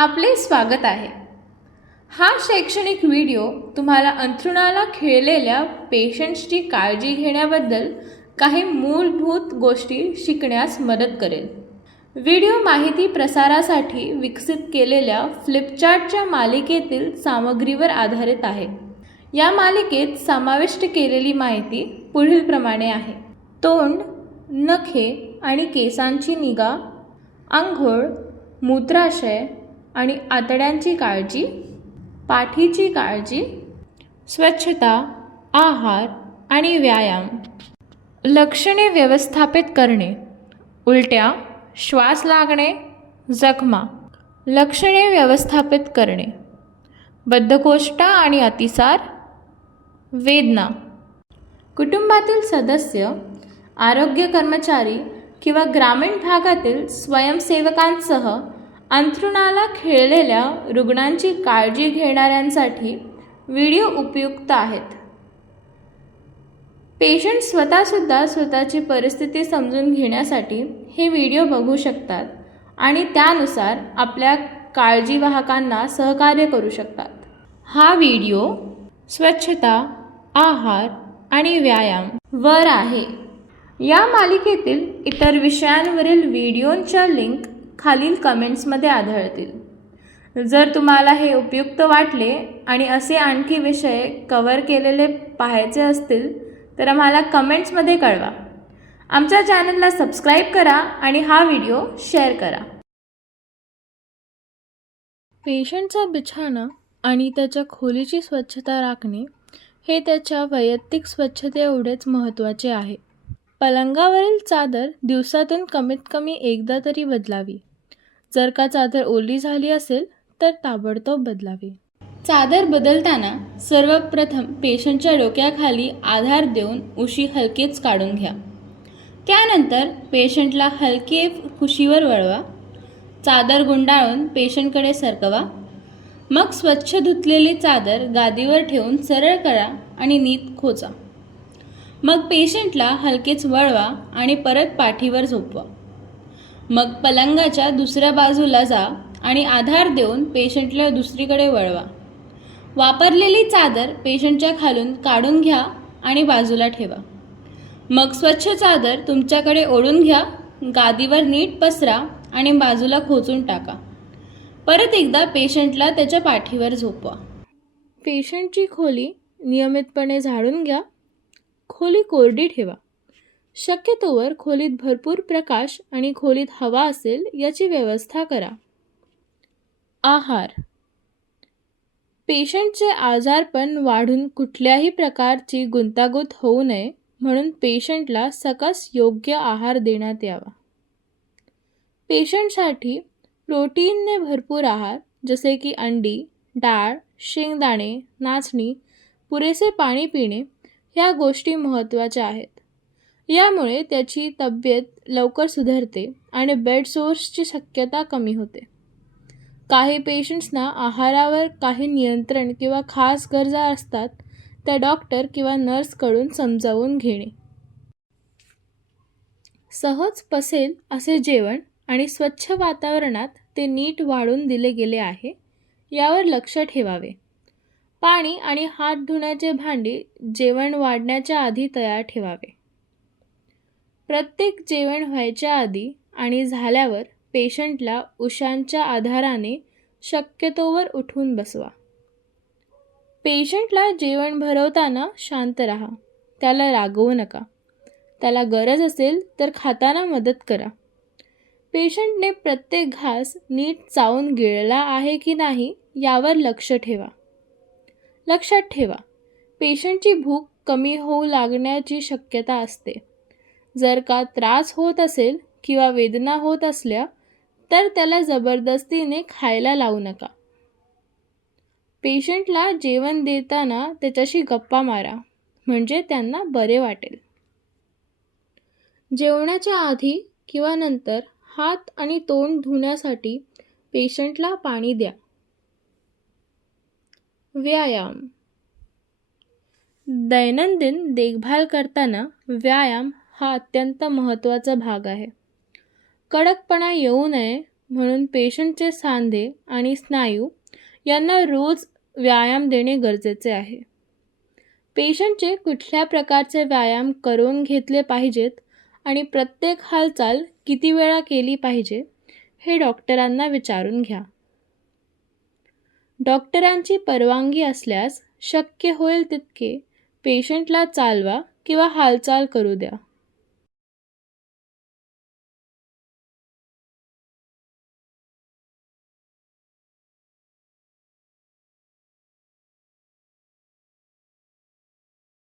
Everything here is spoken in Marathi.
आपले स्वागत आहे. हा शैक्षणिक व्हिडिओ तुम्हाला अंथरुणाला खिळलेल्या पेशंट्सची काळजी घेण्याबद्दल काही मूलभूत गोष्टी शिकण्यास मदत करेल. व्हिडिओ माहिती प्रसारासाठी विकसित केलेल्या फ्लिपचार्टच्या मालिकेतील सामग्रीवर आधारित आहे. या मालिकेत समाविष्ट केलेली माहिती पुढीलप्रमाणे आहे. तोंड, नखे आणि केसांची निगा, अंघोळ, मूत्राशय आणि आतड्यांची काळजी, पाठीची काळजी, स्वच्छता, आहार आणि व्यायाम. लक्षणे व्यवस्थापित करणे: उलट्या, श्वास लागणे, जखमा. लक्षणे व्यवस्थापित करणे: बद्धकोष्ठता आणि अतिसार, वेदना. कुटुंबातील सदस्य, आरोग्य कर्मचारी किंवा ग्रामीण भागातील स्वयंसेवकांसह अंथरुणाला खिळलेल्या रुग्णांची काळजी घेणाऱ्यांसाठी व्हिडिओ उपयुक्त आहेत. पेशंट स्वतःसुद्धा स्वतःची परिस्थिती समजून घेण्यासाठी हे व्हिडिओ बघू शकतात आणि त्यानुसार आपल्या काळजीवाहकांना सहकार्य करू शकतात. हा व्हिडिओ स्वच्छता, आहार आणि व्यायाम वर आहे. या मालिकेतील इतर विषयांवरील व्हिडिओंच्या लिंक खालील कमेंट्समध्ये आढळतील. जर तुम्हाला हे उपयुक्त वाटले आणि असे आणखी विषय कव्हर केलेले पाहायचे असतील तर आम्हाला कमेंट्समध्ये कळवा. आमच्या चॅनलला सबस्क्राईब करा आणि हा व्हिडिओ शेअर करा. पेशंटचा बिछाना आणि त्याच्या खोलीची स्वच्छता राखणे हे त्याच्या वैयक्तिक स्वच्छतेएवढेच महत्त्वाचे आहे. पलंगावरील चादर दिवसातून कमीत कमी एकदा तरी बदलावी. जर का चादर ओली झाली असेल तर ताबडतोब बदलावी. चादर बदलताना सर्वप्रथम पेशंटच्या डोक्याखाली आधार देऊन उशी हलकेच काढून घ्या. त्यानंतर पेशंटला हलके कुशीवर वळवा. चादर गुंडाळून पेशंटकडे सरकवा. मग स्वच्छ धुतलेली चादर गादीवर ठेवून सरळ करा आणि नीट खोचा. मग पेशंटला हलकेच वळवा आणि परत पाठीवर झोपवा. मग पलंगाच्या दुसऱ्या बाजूला जा आणि आधार देऊन पेशंटला दुसरीकडे वळवा. वापरलेली चादर पेशंटच्या खालून काढून घ्या आणि बाजूला ठेवा. मग स्वच्छ चादर तुमच्याकडे ओढून घ्या, गादीवर नीट पसरा आणि बाजूला खोचून टाका. परत एकदा पेशंटला त्याच्या पाठीवर झोपवा. पेशंटची खोली नियमितपणे झाडून घ्या. खोली कोरडी ठेवा. शक्यतोवर खोलीत भरपूर प्रकाश आणि खोलीत हवा असेल याची व्यवस्था करा. आहार: पेशंटचे आजारपण वाढून कुठल्याही प्रकारची गुंतागुंत होऊ नये म्हणून पेशंटला सकस योग्य आहार देण्यात यावा. पेशंटसाठी प्रोटीनने भरपूर आहार जसे की अंडी, डाळ, शेंगदाणे, नाचणी, पुरेसे पाणी पिणे ह्या गोष्टी महत्त्वाच्या आहेत. यामुळे त्याची तब्येत लवकर सुधारते आणि बेड सोर्सची शक्यता कमी होते. काही पेशंट्सना आहारावर काही नियंत्रण किंवा खास गरजा असतात, त्या डॉक्टर किंवा नर्सकडून समजावून घेणे. सहज पचेल असे जेवण आणि स्वच्छ वातावरणात ते नीट वाढून दिले गेले आहे यावर लक्ष ठेवावे. पाणी आणि हात धुण्याचे भांडी जेवण वाढण्याच्या आधी तयार ठेवावे. प्रत्येक जेवण व्हायच्या आधी आणि झाल्यावर पेशंटला उशांच्या आधाराने शक्यतोवर उठून बसवा. पेशंटला जेवण भरवताना शांत राहा. त्याला रागवू नका. त्याला गरज असेल तर खाताना मदत करा. पेशंटने प्रत्येक घास नीट चावून गिळला आहे की नाही यावर लक्ष ठेवा. लक्षात ठेवा, पेशंटची भूक कमी होऊ लागण्याची शक्यता असते. जर का त्रास होत असेल किंवा वेदना होत असल्या तर त्याला जबरदस्तीने खायला लावू नका. पेशंटला जेवण देताना त्याच्याशी गप्पा मारा म्हणजे त्यांना बरे वाटेल. जेवणाच्या आधी किंवा नंतर हात आणि तोंड धुण्यासाठी पेशंटला पाणी द्या. व्यायाम: दैनंदिन देखभाल करताना व्यायाम हा अत्यंत महत्त्वाचा भाग आहे. कडकपणा येऊ नये म्हणून पेशंटचे सांधे आणि स्नायू यांना रोज व्यायाम देणे गरजेचे आहे. पेशंटचे कुठल्या प्रकारचे व्यायाम करून घेतले पाहिजेत आणि प्रत्येक हालचाल किती वेळा केली पाहिजे हे डॉक्टरांना विचारून घ्या. डॉक्टरांची परवानगी असल्यास शक्य होईल तितके पेशंटला चालवा किंवा हालचाल करू द्या.